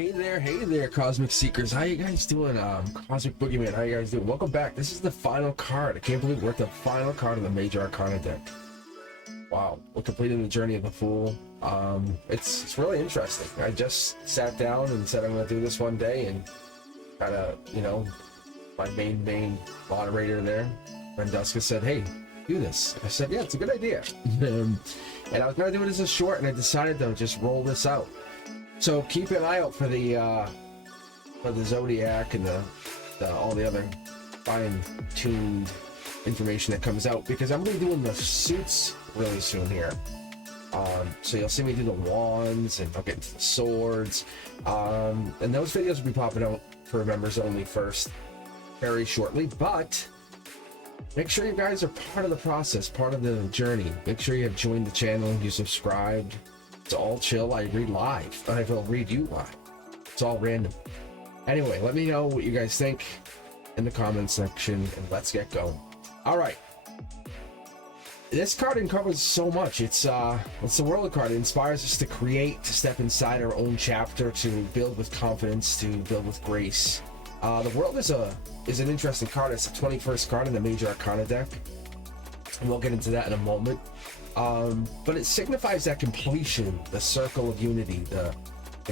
Hey there, Cosmic Seekers. How you guys doing? Cosmic Boogeyman, how you guys doing? Welcome back. This is the final card. I can't believe we're at the final card of the Major Arcana deck. Wow, we're completing the Journey of the Fool. It's really interesting. I just sat down and said I'm going to do this one day, and kind of, you know, my main moderator there, Renduska, said, hey, do this. I said, yeah, it's a good idea. And I was going to do it as a short, and I decided to just roll this out. So keep an eye out for the Zodiac and all the other fine-tuned information that comes out, because I'm going to be doing the suits really soon here. So you'll see me do the wands, and I'll get into the swords. And those videos will be popping out for members only first, very shortly. But make sure you guys are part of the process, part of the journey. Make sure you have joined the channel, you subscribed. It's all chill. I read live. I will read you live. It's all random. Anyway, let me know what you guys think in the comments section, and let's get going. All right. This card encompasses so much. It's the World card. It inspires us to create, to step inside our own chapter, to build with confidence, to build with grace. The World is an interesting card. It's the 21st card in the Major Arcana deck, and we'll get into that in a moment. But it signifies that completion, the circle of unity, the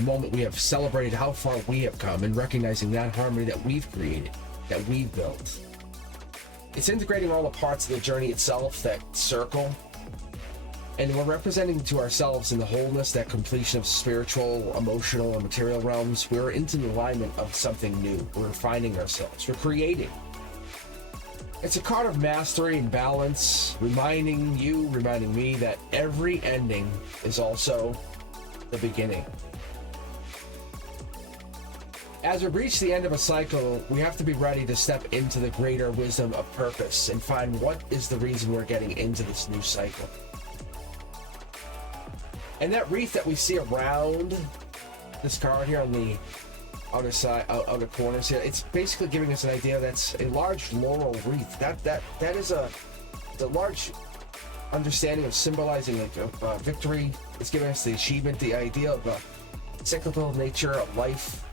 moment we have celebrated how far we have come, and recognizing that harmony that we've created, that we've built. It's integrating all the parts of the journey itself, that circle, and we're representing to ourselves in the wholeness, that completion of spiritual, emotional, and material realms. We're into the alignment of something new. We're finding ourselves. We're creating. It's a card of mastery and balance, reminding me that every ending is also the beginning. As we reach the end of a cycle, we have to be ready to step into the greater wisdom of purpose and find what is the reason we're getting into this new cycle. And that wreath that we see around this card here on the outer side, outer corners here, it's basically giving us an idea that's a large laurel wreath. That is the large understanding of symbolizing like victory. It's giving us the achievement, the idea of a cyclical nature of life,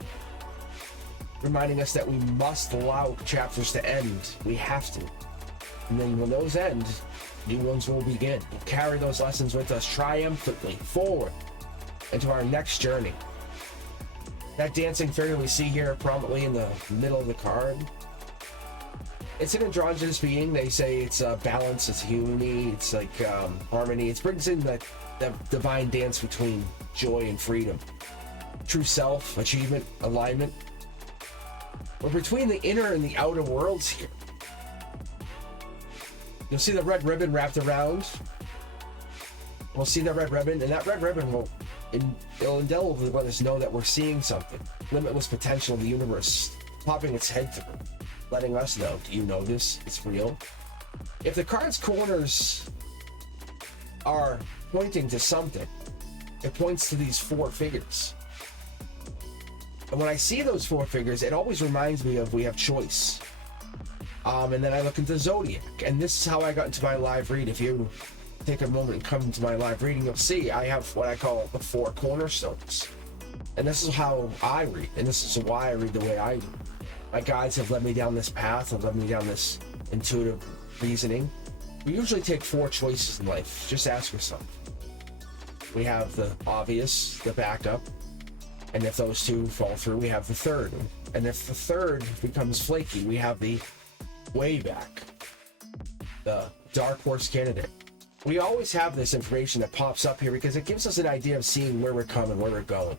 reminding us that we must allow chapters to end. We have to. And then when those end, new ones will begin. We'll carry those lessons with us triumphantly forward into our next journey. That dancing figure we see here prominently in the middle of the card, it's an androgynous being. They say it's balance, it's unity, it's like harmony. It brings in that divine dance between joy and freedom, true self, achievement, alignment. We're between the inner and the outer worlds here. You'll see the red ribbon wrapped around. We'll see that red ribbon, and that red ribbon it'll indelibly let us know that we're seeing something. Limitless potential of the universe popping its head through, letting us know, do you know this? It's real. If the card's corners are pointing to something, it points to these four figures. And when I see those four figures, it always reminds me of we have choice. And then I look into Zodiac, and this is how I got into my live read. If you take a moment and come to my live reading, you'll see I have what I call the four cornerstones. And this is how I read, and this is why I read the way I do. My guides have led me down this path, have led me down this intuitive reasoning. We usually take four choices in life. Just ask yourself. We have the obvious, the backup, and if those two fall through, we have the third. And if the third becomes flaky, we have the way back, the dark horse candidate. We always have this information that pops up here because it gives us an idea of seeing where we're coming, where we're going.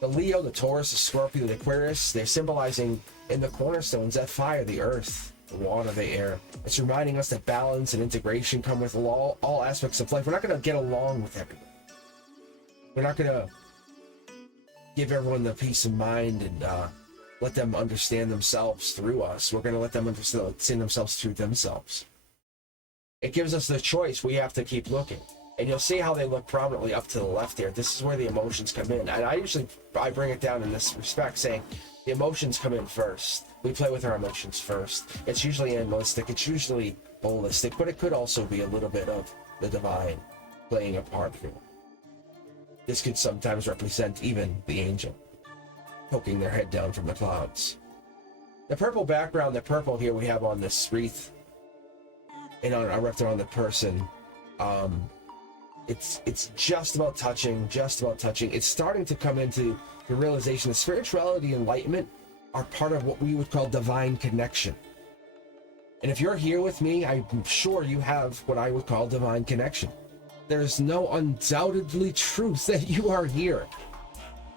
The Leo, the Taurus, the Scorpio, the Aquarius, they're symbolizing in the cornerstones that fire, the earth, the water, the air. It's reminding us that balance and integration come with all aspects of life. We're not going to get along with everyone. We're not going to give everyone the peace of mind and let them understand themselves through us. We're going to let them understand themselves through themselves. It gives us the choice. We have to keep looking. And you'll see how they look prominently up to the left here. This is where the emotions come in. And I bring it down in this respect, saying the emotions come in first. We play with our emotions first. It's usually animalistic. It's usually holistic. But it could also be a little bit of the divine playing a part here. This could sometimes represent even the angel. poking their head down from the clouds. The purple background, the purple here we have on this wreath, and on the person, it's just about touching, It's starting to come into the realization that spirituality and enlightenment are part of what we would call divine connection. And if you're here with me, I'm sure you have what I would call divine connection. There's no undoubtedly truth that you are here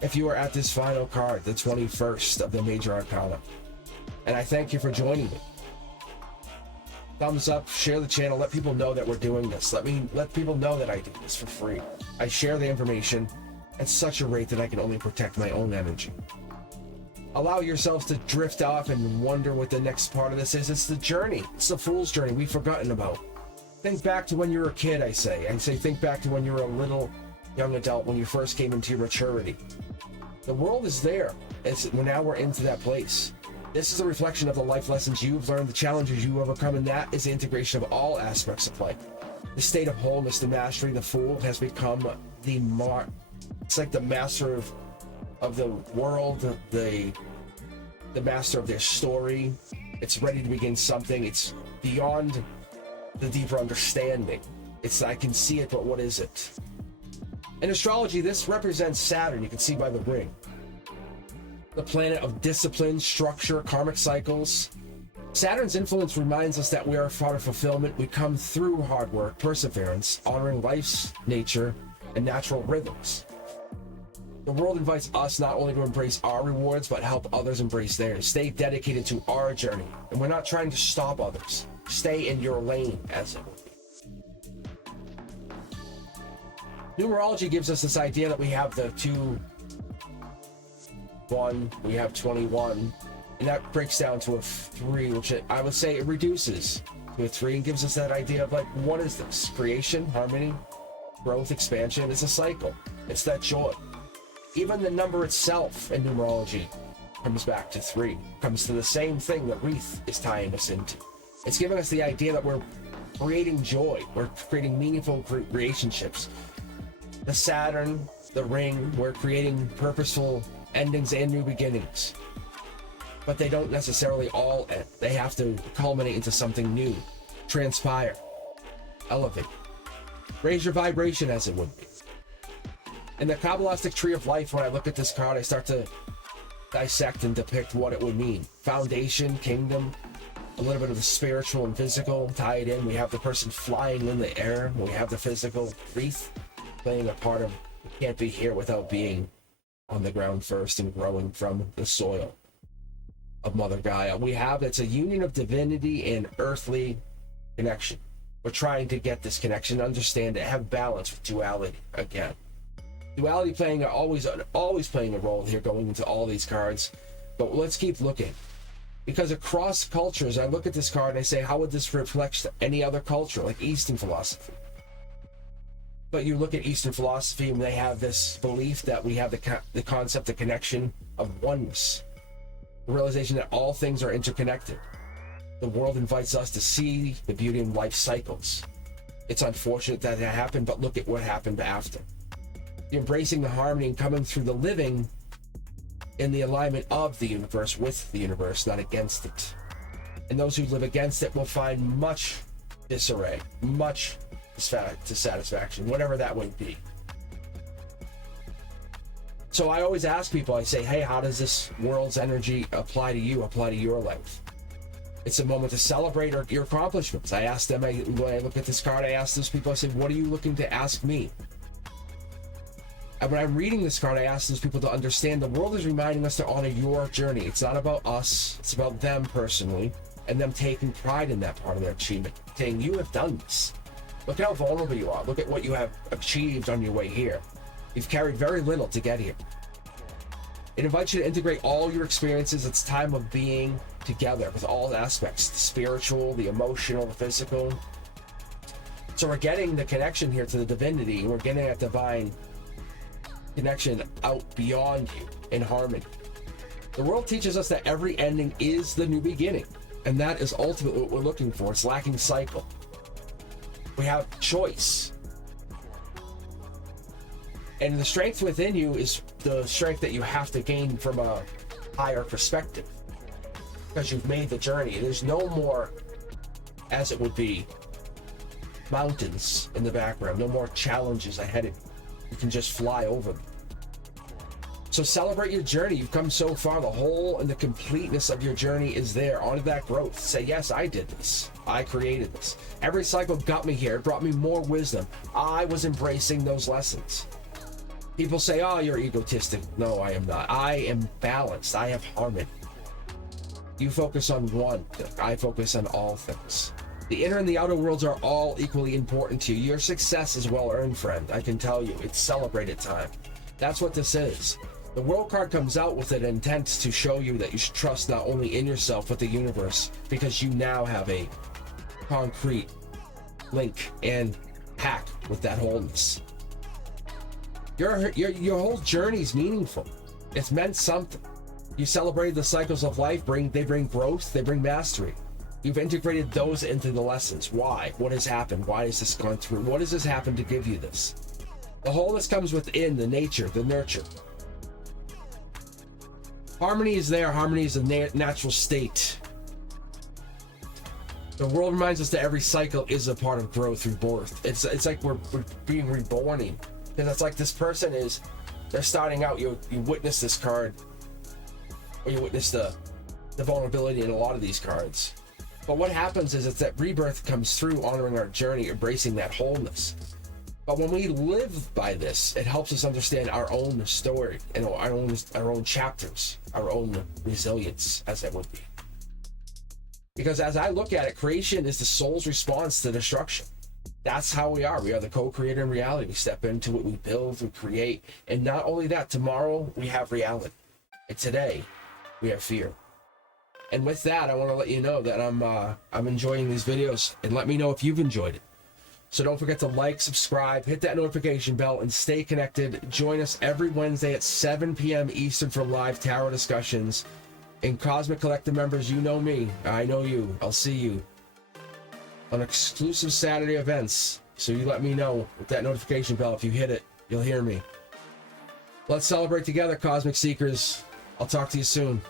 if you are at this final card, the 21st of the Major Arcana. And I thank you for joining me. Thumbs up, share the channel, let people know that we're doing this. Let people know that I do this for free. I share the information at such a rate that I can only protect my own energy. Allow yourselves to drift off and wonder what the next part of this is. It's the journey. It's the fool's journey we've forgotten about. Think back to when you were a kid, I say. Think back to when you were a little young adult, when you first came into your maturity. The world is there. Now we're into that place. This is a reflection of the life lessons you've learned, the challenges you overcome, and that is the integration of all aspects of life. The state of wholeness, the mastery, the fool has become it's like the master of the world, the master of their story. It's ready to begin something. It's beyond the deeper understanding. I can see it, but what is it? In astrology, this represents Saturn. You can see by the ring. The planet of discipline, structure, karmic cycles. Saturn's influence reminds us that we are part of fulfillment. We come through hard work, perseverance, honoring life's nature and natural rhythms. The world invites us not only to embrace our rewards, but help others embrace theirs. Stay dedicated to our journey. And we're not trying to stop others. Stay in your lane, as it would be. Numerology gives us this idea that we have the 2, 1, we have 21, and that breaks down to a 3, which I would say it reduces to a 3 and gives us that idea of like, what is this? Creation, harmony, growth, expansion. It's a cycle. It's that joy. Even the number itself in numerology comes back to 3, comes to the same thing that wreath is tying us into. It's giving us the idea that we're creating joy, we're creating meaningful relationships. The Saturn, the ring, we're creating purposeful endings and new beginnings. But they don't necessarily all end. They have to culminate into something new, transpire, elevate, raise your vibration, as it would be. In the Kabbalistic tree of life, when I look at this card, I start to dissect and depict what it would mean. Foundation, kingdom, a little bit of the spiritual and physical tied in. We have the person flying in the air. We have the physical wreath playing a part of, we can't be here without being on the ground first and growing from the soil of Mother Gaia. We have, it's a union of divinity and earthly connection. We're trying to get this connection, understand it, have balance with duality again. Duality playing always playing a role here going into all these cards, but let's keep looking. Because across cultures, I look at this card and I say, how would this reflect any other culture, like Eastern philosophy? But you look at Eastern philosophy and they have this belief that we have the concept of connection of oneness. The realization that all things are interconnected. The world invites us to see the beauty in life cycles. It's unfortunate that it happened, but look at what happened after. Embracing the harmony and coming through the living in the alignment of the universe with the universe, not against it. And those who live against it will find much disarray, much dissatisfaction, whatever that would be. So I always ask people, I say, hey, how does this world's energy apply to you, apply to your life? It's a moment to celebrate your accomplishments. I ask them, when I look at this card, I ask those people, I say, what are you looking to ask me? And when I'm reading this card, I ask those people to understand the world is reminding us to honor your journey. It's not about us, it's about them personally, and them taking pride in that part of their achievement, saying, you have done this. Look how vulnerable you are. Look at what you have achieved on your way here. You've carried very little to get here. It invites you to integrate all your experiences. It's time of being together with all aspects, the spiritual, the emotional, the physical. So we're getting the connection here to the divinity. We're getting that divine connection out beyond you in harmony. The world teaches us that every ending is the new beginning, and that is ultimately what we're looking for. It's lacking cycle. We have choice. And the strength within you is the strength that you have to gain from a higher perspective, because you've made the journey. There's no more, as it would be, mountains in the background, no more challenges ahead of you. You can just fly over them. So celebrate your journey. You've come so far. The whole and the completeness of your journey is there. Honor that growth. Say, yes, I did this. I created this. Every cycle got me here. It brought me more wisdom. I was embracing those lessons. People say, oh, you're egotistic. No, I am not. I am balanced. I have harmony. You focus on one thing. I focus on all things. The inner and the outer worlds are all equally important to you. Your success is well earned, friend. I can tell you. It's celebrated time. That's what this is. The World card comes out with an intent to show you that you should trust not only in yourself, but the universe, because you now have a concrete link and pack with that wholeness. Your whole journey is meaningful. It's meant something. You celebrated the cycles of life. They bring growth. They bring mastery. You've integrated those into the lessons. Why? What has happened? Why has this gone through? What does this happen to give you this? The wholeness comes within the nature, the nurture. Harmony is there. Harmony is a natural state. The world reminds us that every cycle is a part of growth, rebirth. It's like we're being reborning. Because it's like this person is, they're starting out. You witness this card, or you witness the vulnerability in a lot of these cards. But what happens is it's that rebirth comes through honoring our journey, embracing that wholeness. But when we live by this, it helps us understand our own story and our own chapters, our own resilience, as it would be. Because as I look at it, creation is the soul's response to destruction. That's how we are. We are the co-creator in reality. We step into it, we build, we create. And not only that, tomorrow we have reality. And today we have fear. And with that, I want to let you know that I'm enjoying these videos, and let me know if you've enjoyed it. So don't forget to like, subscribe, hit that notification bell, and stay connected. Join us every Wednesday at 7 p.m. Eastern for live tarot discussions. And Cosmic Collective members, you know me. I know you. I'll see you on exclusive Saturday events. So you let me know with that notification bell. If you hit it, you'll hear me. Let's celebrate together, Cosmic Seekers. I'll talk to you soon.